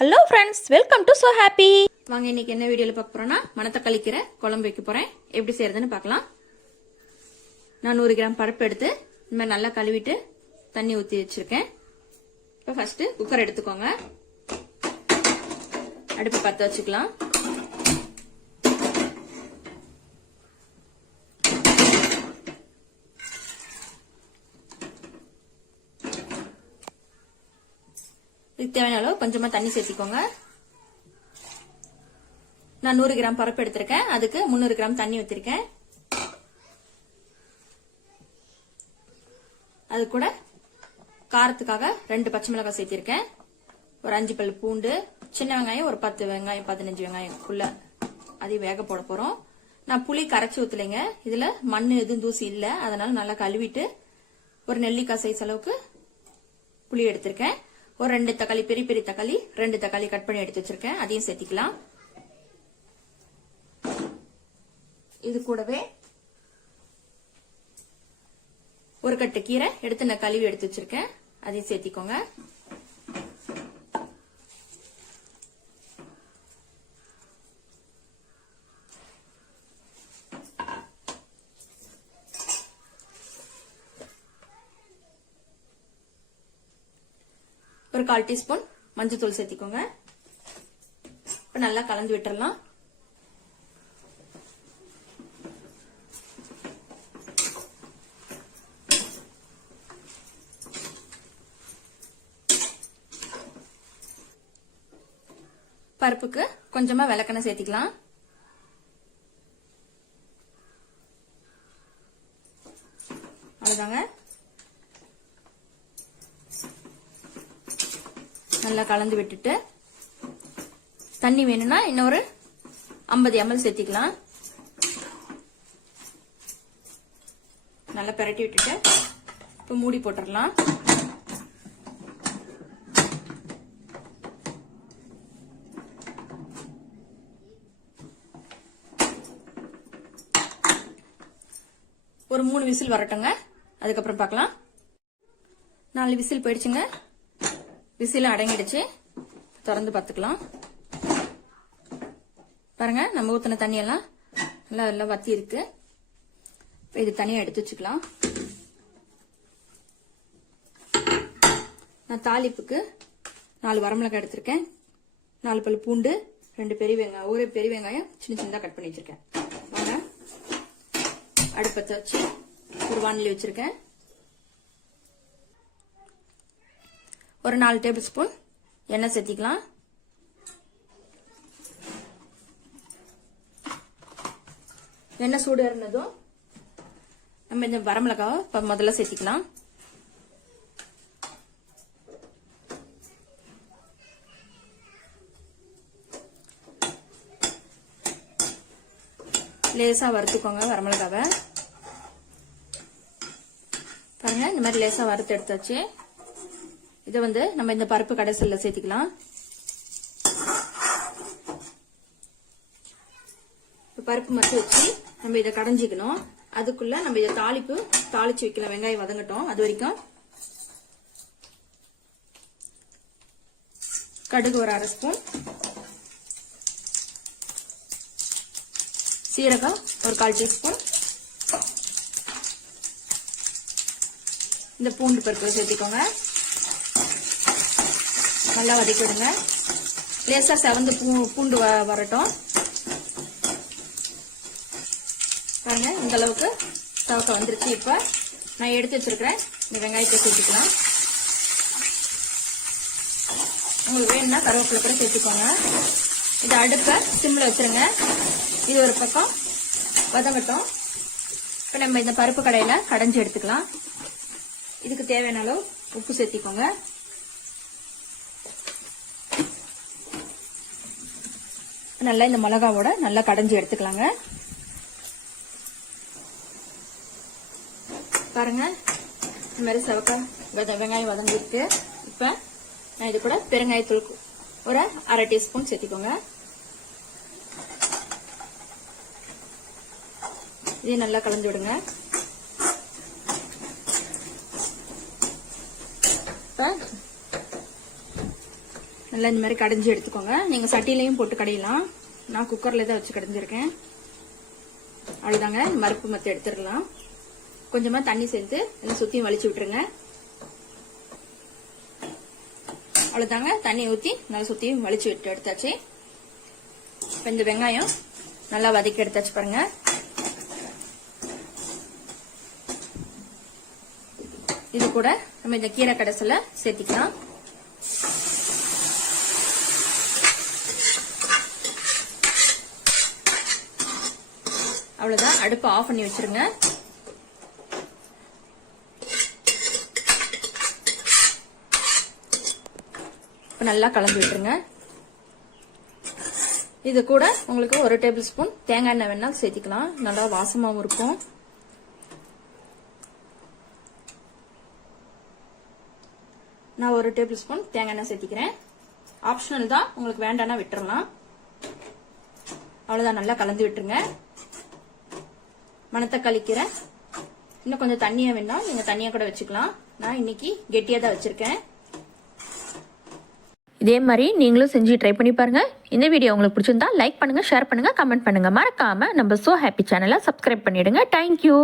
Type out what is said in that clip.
Hello friends welcome to so happy வாங்க இன்னைக்கு என்ன வீடியோவில் பார்க்க போறோம்னா மணத்தக்காளி கீரை குழம்பு வைக்க போறேன். எப்படி செய்யறதுன்னு பார்க்கலாம். நான் நூறு கிராம் பருப்பு எடுத்து இந்த மாதிரி நல்லா கழுவிட்டு தண்ணி ஊற்றி வச்சிருக்கேன். இப்போ ஃபர்ஸ்ட் குக்கர் எடுத்துக்கோங்க. அடுப்பு பற்ற வச்சுக்கலாம். இதுக்கு தேவையான அளவு கொஞ்சமா தண்ணி சேர்த்திக்கோங்க. நான் நூறு கிராம் பருப்பு எடுத்திருக்கேன். அதுக்கு முந்நூறு கிராம் தண்ணி ஊத்திருக்கேன். அது கூட காரத்துக்காக ரெண்டு பச்சை மிளகாய் சேர்த்திருக்கேன். ஒரு அஞ்சு பல் பூண்டு சின்ன வெங்காயம் ஒரு பத்து வெங்காயம் பதினஞ்சு வெங்காயம் வெங்காயம்க்குள்ள அதையும் வேக போட போறோம். நான் புளி கரைச்சி ஊத்தலைங்க. இதுல மண் எதுவும் தூசி இல்லை. அதனால நல்லா கழுவிட்டு ஒரு நெல்லிக்காய் சைஸ் அளவுக்கு புளி எடுத்திருக்கேன். ஒரு ரெண்டு தக்காளி பெரிய பெரிய தக்காளி ரெண்டு தக்காளி கட் பண்ணி எடுத்து வச்சிருக்கேன். அதையும் சேர்த்திக்கலாம். இது கூடவே ஒரு கட்டு கீரை எடுத்து நான் கழுவி எடுத்து வச்சிருக்கேன். அதையும் சேர்த்திக்கோங்க. ஒரு கால் டீஸ்பூன் மஞ்சத்தூள் சேர்த்திக்கோங்க. இப்ப நல்லா கலந்து விட்டுறலாம். பருப்புக்கு கொஞ்சமா விளக்கெண்ணெய் சேர்த்திக்கலாம். அவ்வளவுதாங்க. நல்லா கலந்து விட்டுட்டு தண்ணி வேணும்னா இன்னொரு ஐம்பது எம்எல் சேர்த்திக்கலாம். நல்லா பிரட்டி விட்டுட்டு இப்போ மூடி போட்டுடலாம் ஒரு மூணு விசில் வரட்டுங்க. அதுக்கப்புறம் பார்க்கலாம். நாலு விசில் போயிடுச்சுங்க. விசில் அடங்கிடுச்சு. திறந்து பார்த்துக்கலாம். பாருங்க நம்ம ஊத்தின தண்ணியெல்லாம் நல்லா நல்லா வத்தி இருக்கு இது தனியாக எடுத்து வச்சுக்கலாம். நான் தாளிப்புக்கு நாலு வரமிளகாய் எடுத்திருக்கேன். நாலு பல் பூண்டு ரெண்டு பெரிய வெங்காயம் ஒரு பெரிய வெங்காயம் சின்ன சின்னதாக கட் பண்ணி வச்சிருக்கேன். வாங்க. அடுப்பத்தை வச்சு ஒரு வானிலை வச்சிருக்கேன். ஒரு நாலு டேபிள் ஸ்பூன் எண்ணெய் சேர்த்திக்கலாம். எண்ணெய் சூடு இருந்ததும் நம்ம இந்த வரமிளகாவை இப்போ முதல்ல சேர்த்திக்கலாம். லேசா வறுத்துக்கோங்க வரமிளகாவை. பாருங்க இந்த மாதிரி லேசா வறுத்து எடுத்தாச்சு. இதை வந்து நம்ம இந்த பருப்பு கடைசல்ல சேர்த்துக்கலாம். பருப்பு மட்டும் வச்சு நம்ம இதை கடைஞ்சிக்கணும். அதுக்குள்ள நம்ம இதை தாளிப்பு தாளிச்சு வைக்கலாம் வெங்காயம் வதங்கட்டும். அது வரைக்கும் கடுகு ஒரு அரை ஸ்பூன். சீரகம் ஒரு கால் டீஸ்பூன். இந்த பூண்டு பருப்பு சேர்த்திக்கோங்க. நல்லா வதக்கி விடுங்க லேசாக செவந்து பூ பூண்டு வ- வரட்டும். பாருங்க இந்த அளவுக்கு சவக்க வந்துருச்சு. இப்போ நான் எடுத்து வச்சிருக்கிறேன். இந்த வெங்காயத்தை சேர்த்துக்கலாம். உங்களுக்கு வேணும்னா கருவேப்பிலை கூட சேர்த்துக்கோங்க. இது அடுப்பை சிம்மில் வச்சுருங்க. இது ஒரு பக்கம் வதங்கட்டும். இப்போ நம்ம இந்த பருப்பு கடையில் கடைஞ்சி எடுத்துக்கலாம். இதுக்கு தேவையான அளவு உப்பு சேர்த்திக்கோங்க. நல்லா இந்த மிளகாவோட நல்லா கடைஞ்சி எடுத்துக்கலாங்க. பாருங்க இந்த மாதிரி சவக்கா வெங்காயம் வதங்கிருக்கு இப்ப நான் இது கூட பெருங்காயத்தூள் ஒரு அரை டீஸ்பூன் சேர்த்திக்கோங்க. இதையும் நல்லா கலந்து விடுங்க. இப்ப நல்லா இந்த மாதிரி கடைஞ்சி எடுத்துக்கோங்க. நீங்க சட்டிலையும் போட்டு கடையலாம். நான் குக்கர்ல தான் வச்சு கடைஞ்சிருக்கேன். அவ்வளவுதாங்க. மறுப்பு மத்த எடுத்துடலாம். கொஞ்சமா தண்ணி சேர்த்து எல்லாம் சுற்றியும் வலிச்சு விட்டுருங்க. அவ்வளவுதாங்க. தண்ணி ஊத்தி நல்லா சுத்தியும் வலிச்சு விட்டு எடுத்தாச்சு. இப்ப இந்த வெங்காயம் நல்லா வதக்கி எடுத்தாச்சு பாருங்க. இது கூட நம்ம இந்த கீரை கடைசல சேர்த்திக்கலாம். அவ்வளவுதான். அடுப்பு ஆஃப் பண்ணி வச்சிருங்க. நல்லா கலந்து விட்டுருங்க. இது கூட உங்களுக்கு ஒரு டேபிள் ஸ்பூன் தேங்காய் எண்ணெய் வேணால் சேர்த்திக்கலாம். நல்லா வாசமாவும் இருக்கும். நான் ஒரு டேபிள் ஸ்பூன் தேங்காய் எண்ணெய் சேர்த்திக்கிறேன். ஆப்ஷனல் தான். உங்களுக்கு வேண்டாம்னா விட்டுறலாம். அவ்வளவுதான். நல்லா கலந்து விட்டுருங்க. மணத்தக்காளி கீரை இன்னும் கொஞ்சம் தண்ணியா வேணா நீங்க தண்ணியா கூட வச்சுக்கலாம். நான் இன்னைக்கு கெட்டியா தான் வச்சிருக்கேன். இதே மாதிரி நீங்களும் செஞ்சு ட்ரை பண்ணி பாருங்க. இந்த வீடியோ உங்களுக்கு பிடிச்சிருந்தா லைக் பண்ணுங்க ஷேர் பண்ணுங்க கமெண்ட் பண்ணுங்க. மறக்காம நம்ம சோ ஹாப்பி சேனலை சப்ஸ்கிரைப் பண்ணிடுங்க. Thank you